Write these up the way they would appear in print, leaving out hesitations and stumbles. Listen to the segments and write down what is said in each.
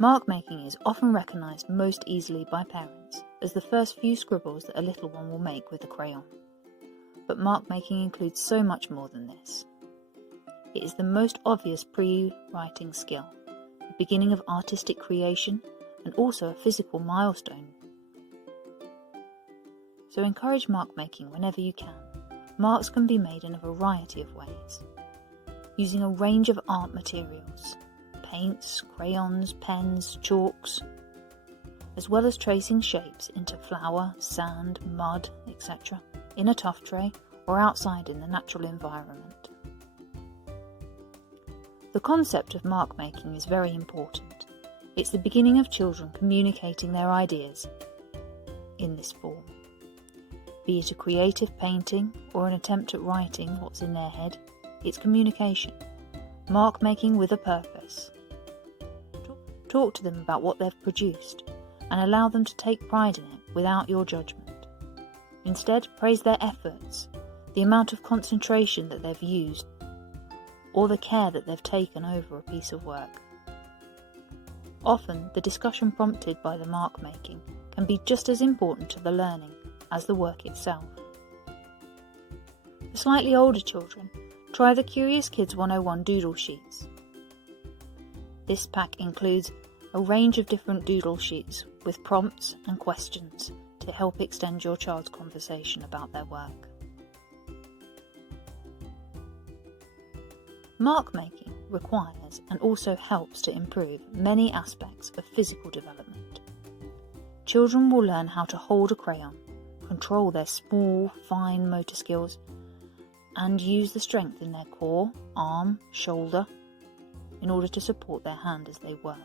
Mark making is often recognised most easily by parents as the first few scribbles that a little one will make with a crayon. But mark making includes so much more than this. It is the most obvious pre-writing skill, the beginning of artistic creation, and also a physical milestone. So encourage mark making whenever you can. Marks can be made in a variety of ways, using a range of art materials, paints, crayons, pens, chalks, as well as tracing shapes into flour, sand, mud, etc. in a tuff tray or outside in the natural environment. The concept of mark making is very important. It's the beginning of children communicating their ideas in this form. Be it a creative painting or an attempt at writing what's in their head, it's communication. Mark making with a purpose. Talk to them about what they've produced and allow them to take pride in it without your judgment. Instead, praise their efforts, the amount of concentration that they've used, or the care that they've taken over a piece of work. Often, the discussion prompted by the mark making can be just as important to the learning as the work itself. For slightly older children, try the Curious Kids 101 Doodle Sheets. This pack includes a range of different doodle sheets with prompts and questions to help extend your child's conversation about their work. Mark making requires and also helps to improve many aspects of physical development. Children will learn how to hold a crayon, control their small, fine motor skills, and use the strength in their core, arm, shoulder, in order to support their hand as they work.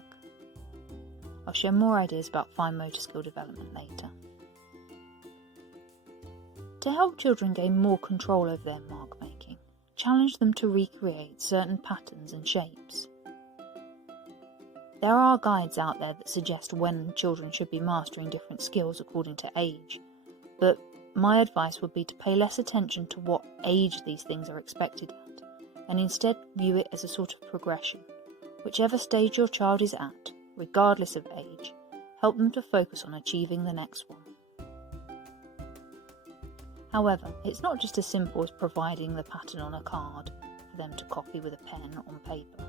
I'll share more ideas about fine motor skill development later. To help children gain more control over their mark making, challenge them to recreate certain patterns and shapes. There are guides out there that suggest when children should be mastering different skills according to age, but my advice would be to pay less attention to what age these things are expected at, and instead view it as a sort of progression. Whichever stage your child is at, regardless of age, help them to focus on achieving the next one. However, it's not just as simple as providing the pattern on a card for them to copy with a pen on paper.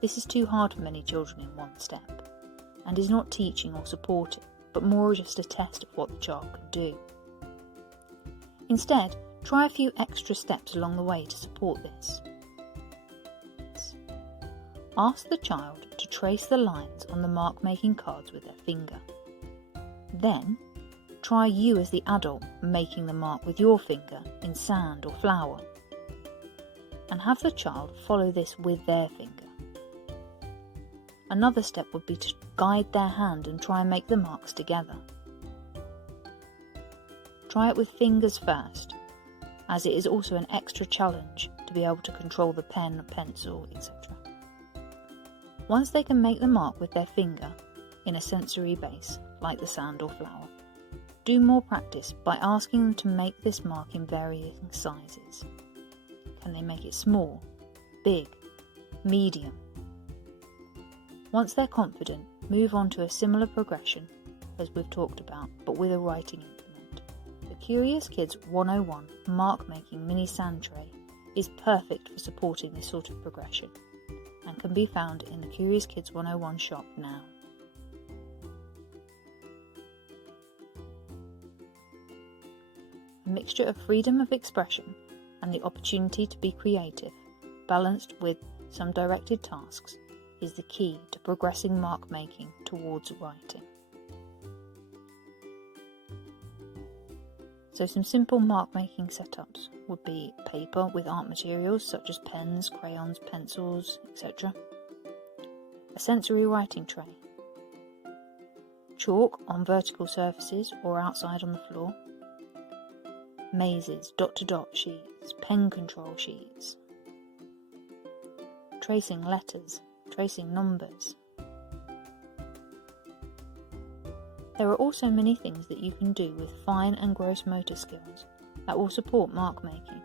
This is too hard for many children in one step, and is not teaching or supporting, but more just a test of what the child can do. Instead, try a few extra steps along the way to support this. Ask the child to trace the lines on the mark-making cards with their finger. Then, try you as the adult making the mark with your finger in sand or flour, and have the child follow this with their finger. Another step would be to guide their hand and try and make the marks together. Try it with fingers first, as it is also an extra challenge to be able to control the pen, pencil, etc. Once they can make the mark with their finger in a sensory base, like the sand or flour, do more practice by asking them to make this mark in varying sizes. Can they make it small, big, medium? Once they're confident, move on to a similar progression as we've talked about, but with a writing implement. The Curious Kids 101 Mark Making Mini Sand Tray is perfect for supporting this sort of progression and can be found in the Curious Kids 101 shop now. A mixture of freedom of expression and the opportunity to be creative, balanced with some directed tasks, is the key to progressing mark making towards writing. So some simple mark making setups would be paper with art materials such as pens, crayons, pencils, etc. A sensory writing tray. Chalk on vertical surfaces or outside on the floor. Mazes, dot-to-dot sheets, pen control sheets. Tracing letters, tracing numbers. There are also many things that you can do with fine and gross motor skills that will support mark making,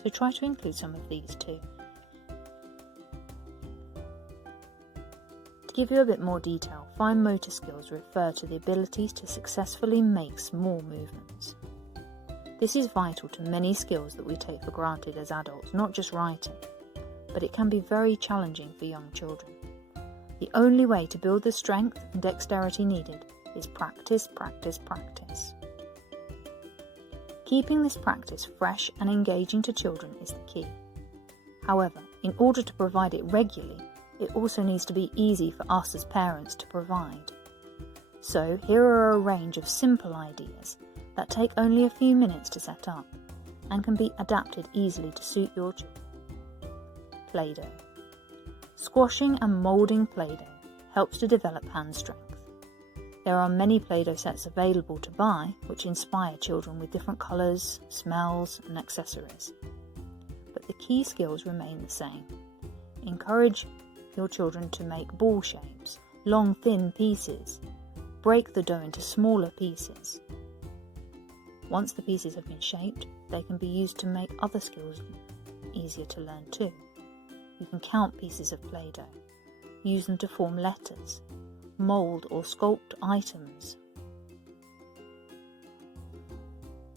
so try to include some of these too. To give you a bit more detail, fine motor skills refer to the ability to successfully make small movements. This is vital to many skills that we take for granted as adults, not just writing, but it can be very challenging for young children. The only way to build the strength and dexterity needed is practice, practice, practice. Keeping this practice fresh and engaging to children is the key. However, in order to provide it regularly, it also needs to be easy for us as parents to provide. So here are a range of simple ideas that take only a few minutes to set up and can be adapted easily to suit your children. Play-Doh. Squashing and moulding Play-Doh helps to develop hand strength. There are many Play-Doh sets available to buy which inspire children with different colours, smells and accessories. But the key skills remain the same. Encourage your children to make ball shapes, long thin pieces. Break the dough into smaller pieces. Once the pieces have been shaped, they can be used to make other skills easier to learn too. You can count pieces of Play-Doh, use them to form letters, mould or sculpt items.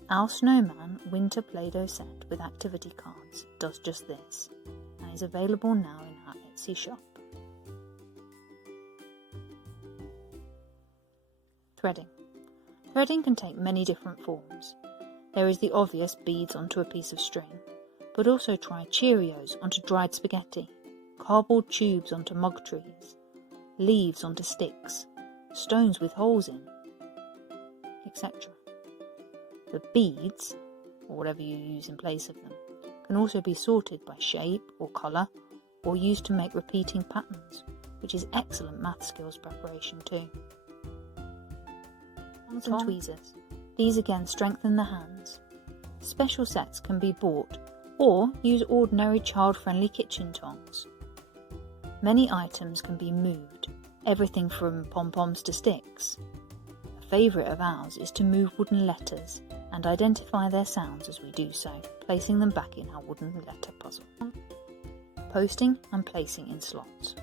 Our Snowman Winter Play-Doh set with activity cards does just this and is available now in our Etsy shop. Threading. Threading can take many different forms. There is the obvious beads onto a piece of string, but also try Cheerios onto dried spaghetti, cardboard tubes onto mug trees, leaves onto sticks, stones with holes in, etc. The beads, or whatever you use in place of them, can also be sorted by shape or colour, or used to make repeating patterns, which is excellent math skills preparation too. Tongs and tweezers. These again strengthen the hands. Special sets can be bought, or use ordinary child-friendly kitchen tongs. Many items can be moved, everything from pom-poms to sticks. A favourite of ours is to move wooden letters and identify their sounds as we do so, placing them back in our wooden letter puzzle. Posting and placing in slots.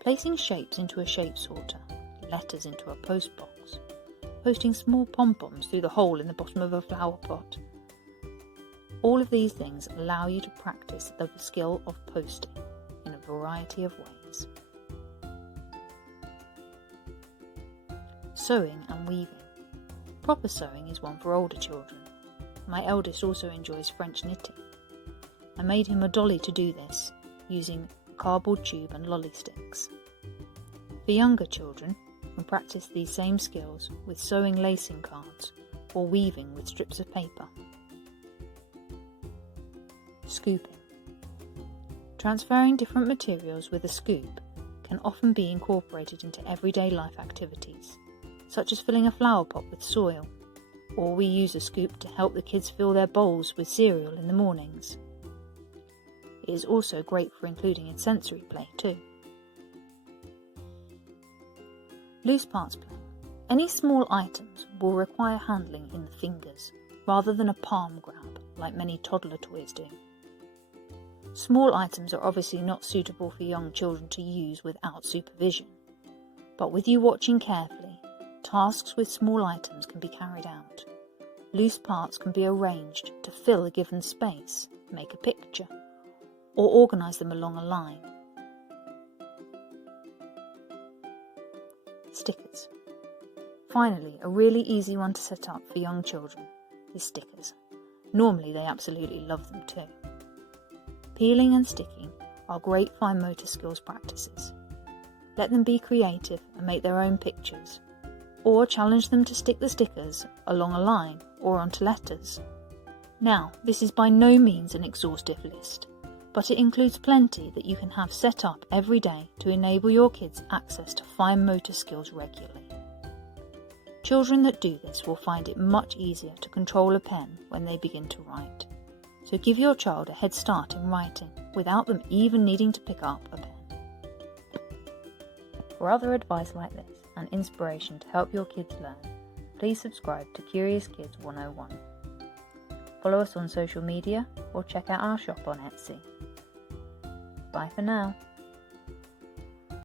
Placing shapes into a shape sorter, letters into a post box, posting small pom-poms through the hole in the bottom of a flower pot. All of these things allow you to practice the skill of posting in a variety of ways. Sewing and weaving. Proper sewing is one for older children. My eldest also enjoys French knitting. I made him a dolly to do this, using a cardboard tube and lolly sticks. For younger children, you can practice these same skills with sewing lacing cards or weaving with strips of paper. Scooping. Transferring different materials with a scoop can often be incorporated into everyday life activities, such as filling a flower pot with soil, or we use a scoop to help the kids fill their bowls with cereal in the mornings. It is also great for including in sensory play too. Loose parts play. Any small items will require handling in the fingers rather than a palm grab like many toddler toys do. Small items are obviously not suitable for young children to use without supervision, but with you watching carefully, tasks with small items can be carried out. Loose parts can be arranged to fill a given space, make a picture, or organise them along a line. Stickers. Finally, a really easy one to set up for young children is stickers. Normally they absolutely love them too. Peeling and sticking are great fine motor skills practices. Let them be creative and make their own pictures, or challenge them to stick the stickers along a line or onto letters. Now, this is by no means an exhaustive list, but it includes plenty that you can have set up every day to enable your kids access to fine motor skills regularly. Children that do this will find it much easier to control a pen when they begin to write. So give your child a head start in writing without them even needing to pick up a pen. For other advice like this and inspiration to help your kids learn, please subscribe to Curious Kids 101. Follow us on social media or check out our shop on Etsy. Bye for now.